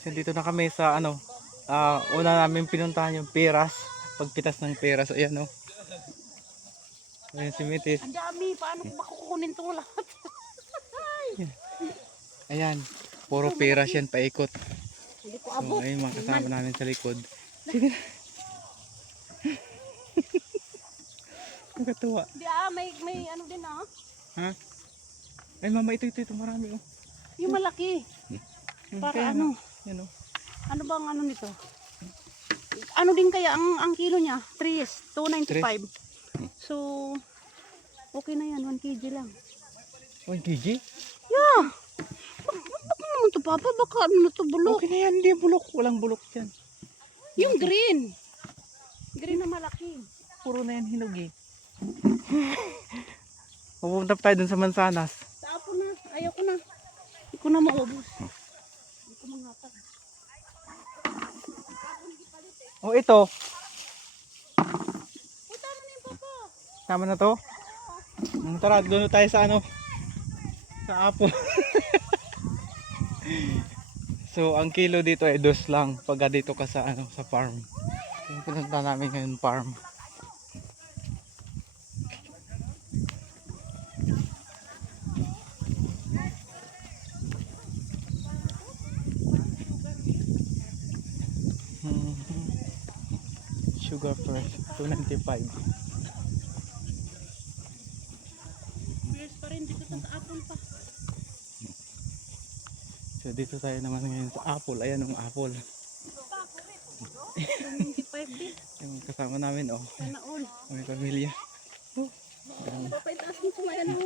So, dito na kami sa ano, una namin pinuntahan yung Peras, pagpitas ng Peras. Ayan o. Ayan si Metis. Ang dami, paano ko makukunin ito lahat? Ayan, puro Peras yan, paikot. Hindi ko So abot. ayun mga kasama namin sa likod. Sige na. Nakatuwa. Hindi may ano din Ha? Ay mama, ito marami oh. Yung malaki. Para Kaya ano? Yan oh. Ano bang ano nito? Ano din kaya ang kilo niya? 295. So, okay na yan. 1 kg lang. 1 kg? Yeah. Baka naman to papa. Baka ano na to bulok. Okay na yan, hindi bulok. Walang bulok dyan. Yung green. Green na malaki. Puro na yan hinog eh. Pupunta pa tayo dun sa Mansanas. Tapo na. Ayaw ko na. Hindi ko na maubos. Hindi ko mangatag. Oh, ito. Oh, tama na yung papa. Tama na to? Tara, doon tayo sa ano? Sa Apo. So, ang kilo dito ay 2 lang pagka dito ka sa ano, sa farm. Yung pinunta namin ngayon farm. Sugar fresh, 295. Beers pa rin dito sa apple pa. So dito tayo naman ngayon sa Apple. Ayan ang Apple. 25 din. Yung kasama namin oh. Sana all. May pamilya. Oh, Papaitaas mo sa may ano.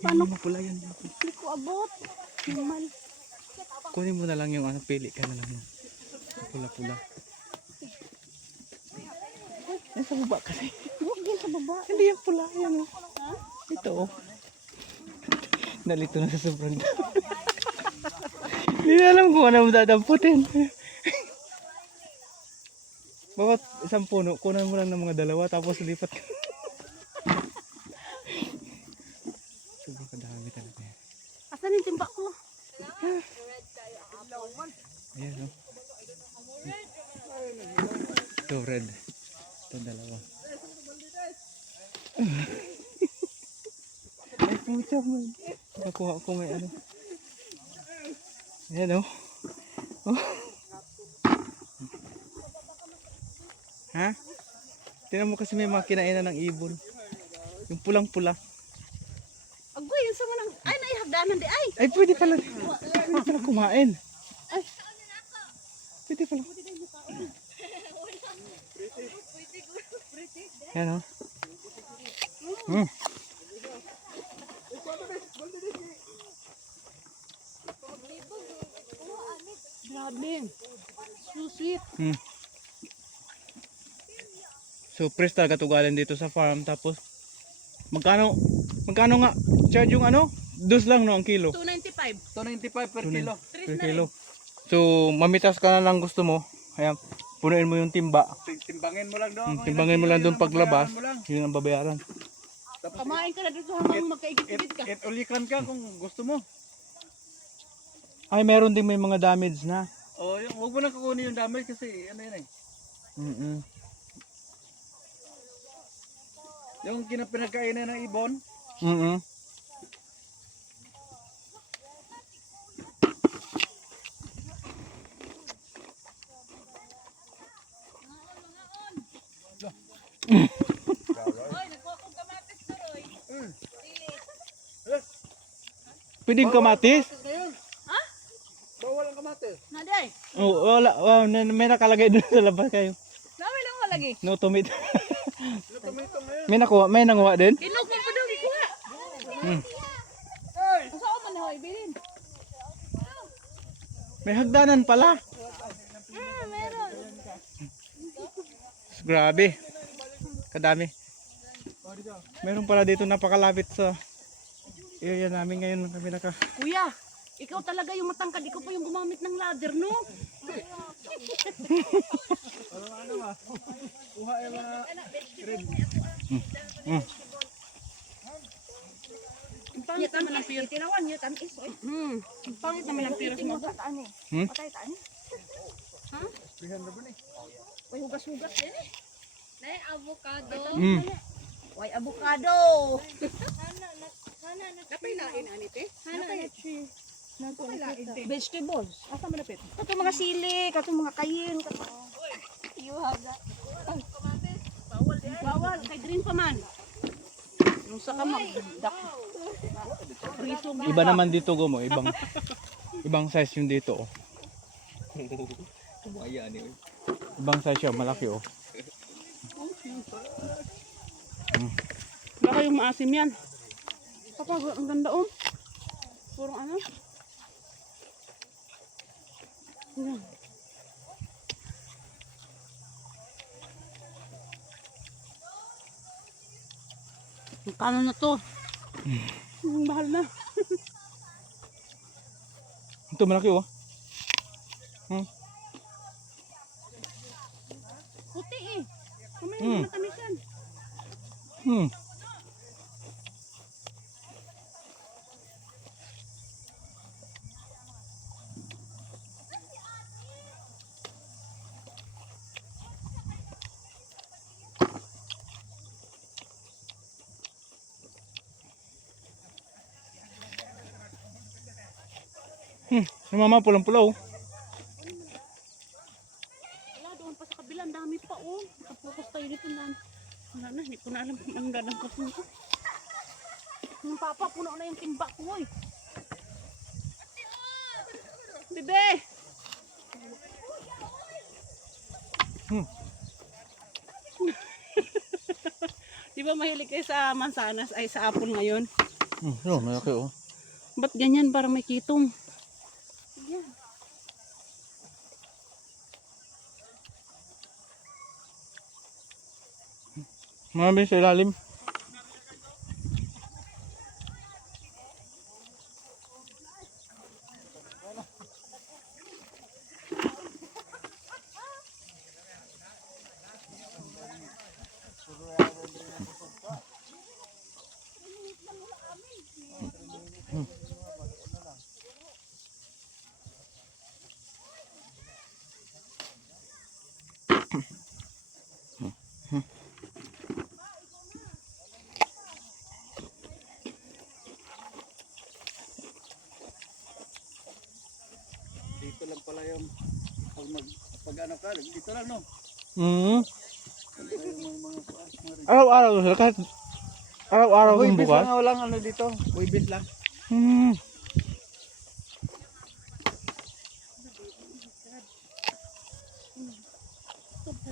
paano pula yan? Hindi ko abot. Normal. Kunin mo na lang yung ano, pili ka na lang. Pula-pula. Yan sa baba kasi. Huwag din sa baba. Hindi yung pula yan oh. Ha? Ito oh. Nalito na sa sobrang dami. Hindi na alam kung ano mo dadamputin. Bawat isang puno, kunan mo lang ng mga 2 tapos lipat ka. Sobrang kadami talaga yan. Asan yung timba ko? Ayan o. Ito red. Ito 2. Ay pucha man. Nakakuha ko may ano. Ayan o. Oh. Ha? Tingnan mo kasi may mga kinainan ng ibon. Yung pulang-pula. Agoy, yung sama ng... Ay, naihagdanan di ay. Ay pwede pala. Pwede pala kumain. Ay. Pwede pala. Ayan o. Grabe. So sweet. So fresh talaga to galing dito sa farm. Tapos magkano nga charge yung ano? 2 lang no ang kilo. 295. 295 per kilo. Per kilo. So mamitas ka na lang gusto mo. Ayan, punuin mo yung timba. Timbangin mo lang doon. Timbangin mo lang doon paglabas. Yun ang babayaran. Kamain ka na dito hanggang magkaigit-igit ka. At ulikan ka kung gusto mo. Ay meron din may mga damage na. O, huwag mo na kukunin yung damage kasi ano yun eh. Yung pinagkainan ng ibon. Pwedeng kamatis? Ha? Bawal ang kamatis. Naday. Oh, wala. Wow, may nakalagay doon sa labas kayo. Dami lang malagi. No tomato. Tomato ngayon. May nanguha din? Inog mo pa daw ikuha. Saan man na ibilin? May hagdanan pala. Meron. Grabe. Kadami. Meron pala dito napakalapit sa area namin ngayon kami naka. Kuya, ikaw talaga yung matangkad. Ikaw pa yung gumamit ng ladder, no? Kuha yung mga red. Ang pangit naman ang piyot. Tinawan niyo, tamis. Pang Pangit naman ang piras mo. Hmm? Patay taan eh. Ha? 300 ba ni? May hugas-hugas din eh. Nay, avocado. Mm. May avocado. Napay lain anit eh. Napay lain te. Vegetables. Asa malapit? Kato mga sili, kato mga kayin. Kato... You have that. Bawal, kay green pa man. Yung sa kamag-dak. Riso ba? Iba naman dito gumo, ibang size yung dito oh. Kumaya ni. Ibang size siya, malaki oh. Baka yung maasim yan. Papa, ang ganda oh. Puro ano? Yan. Kano na to? Mahal na. Ito malaki oh. Hmm. Puti eh. Kamay Hmm. matamis yan. Hmm. Yung mama pulang-pula oh. Wala, doon pa sa kabila. Ang dami pa oh. Nakapokus tayo dito na. Wala na, hindi ko na alam kung anong dadangkas nito. Yung papa, puno na yung timba ko eh. Bebe! Hmm. Di ba mahilig kayo sa mansanas ay sa apple ngayon? Yun, malaki oh. Ba't ganyan? Parang may kitong. Yan. Marami sa ilalim. Dito lang pala yung pag ano ka, dito lang no. Hmm. Yung mga kuas, mga Araw-araw sila kahit araw-araw yung Wibis bukas. lang, walang ano dito. Wibis lang. Hmm.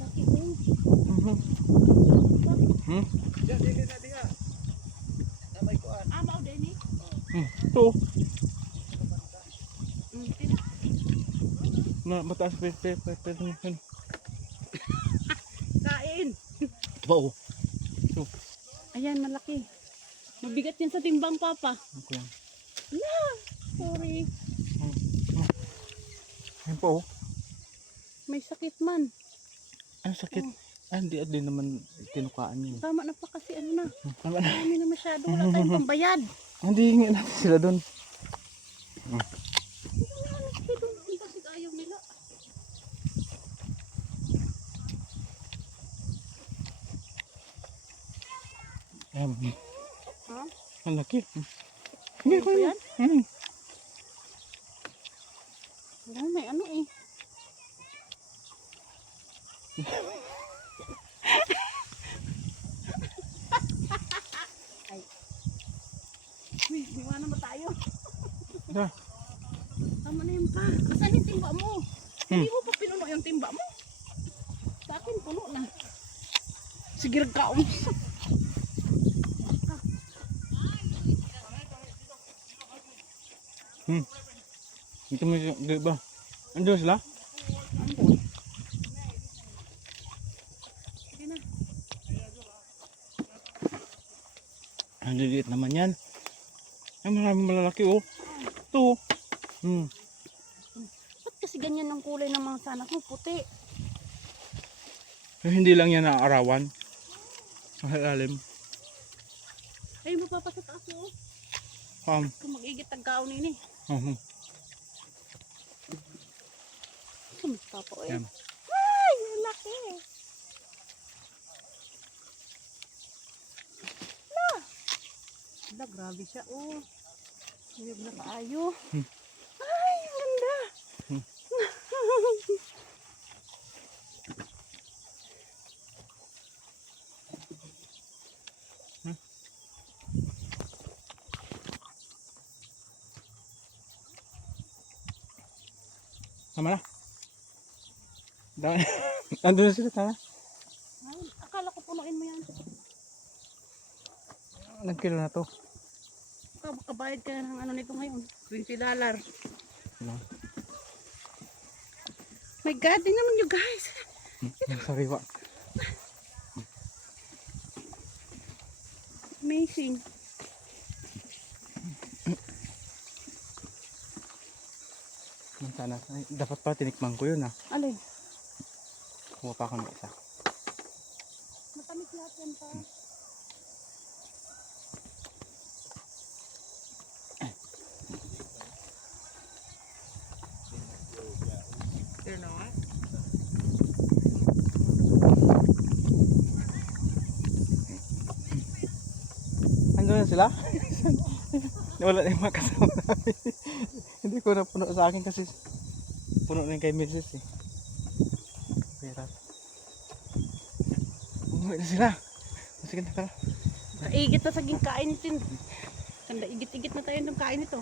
Mhm. Hmm. Diyan, dili na diha. Na may kuan. Ah, mao din eh. Ito oh. Tina. Na mataas pe. Kain. Wow. Ayan, malaki. Mabigat yan sa timbang, papa. Okay. Ala, sorry. Ayun po oh. May sakit man. Ang sakit. Hindi naman tinukaan niyo. Tama na pa kasi ano na. Tama na. Marami na masyado. Wala tayong pambayad. Hindi hingin natin sila doon. Kasi doon kasi ayaw nila. Ayan. Ha? Ang laki. Ano po yan? Hmm. Wala, may ano eh. Ay. Uy, iwanan mo tayo. Da. Tama na yun pa. Asan yung timba mo? Hindi mo pa pinuno yung timba mo. Sa akin, puno na. Sige, kaon. Ito mo di ba? Andun sila? Sige na. Ang liliit naman yan. Ay, maraming malalaki oh. Ito oh. Ba't kasi ganyan ang kulay ng mga sanak mo? Puti. Hindi lang yan naaarawan. Sa ilalim. Ay, mapapasa taas mo. Um, Kung mag-igit ang kaon ini. Papa, eh. Yan. Ay, ang laki. Hala, grabe siya. Oh. Hirap na kaayo. Ay, ang ganda. Tama na. Dami. Nandun na sila, tama. Ay, akala ko punuin mo yan. Ilang kilo na to? Kabayad ka ng ano nito ngayon. $20. Ilang? My God, tingnan mo nyo guys. Yung sariwa. Amazing. Yung sana. Ay, dapat pala tinikman ko yun ah. Alin? Kuha pa ako ng isa. Matamis lahat yan pa. Andun na sila? Wala na yung mga kasama namin. Hindi ko na puno sa akin kasi puno na yung kay Mrs. eh. Pero umuwi na sila. Sige na tara. Kaigit na saging kain ito. Tanda, igit-igit na tayo ng kain ito.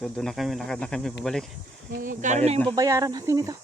So doon na kami, lakad na kami pabalik. Kung Bayad na yung na. babayaran natin ito.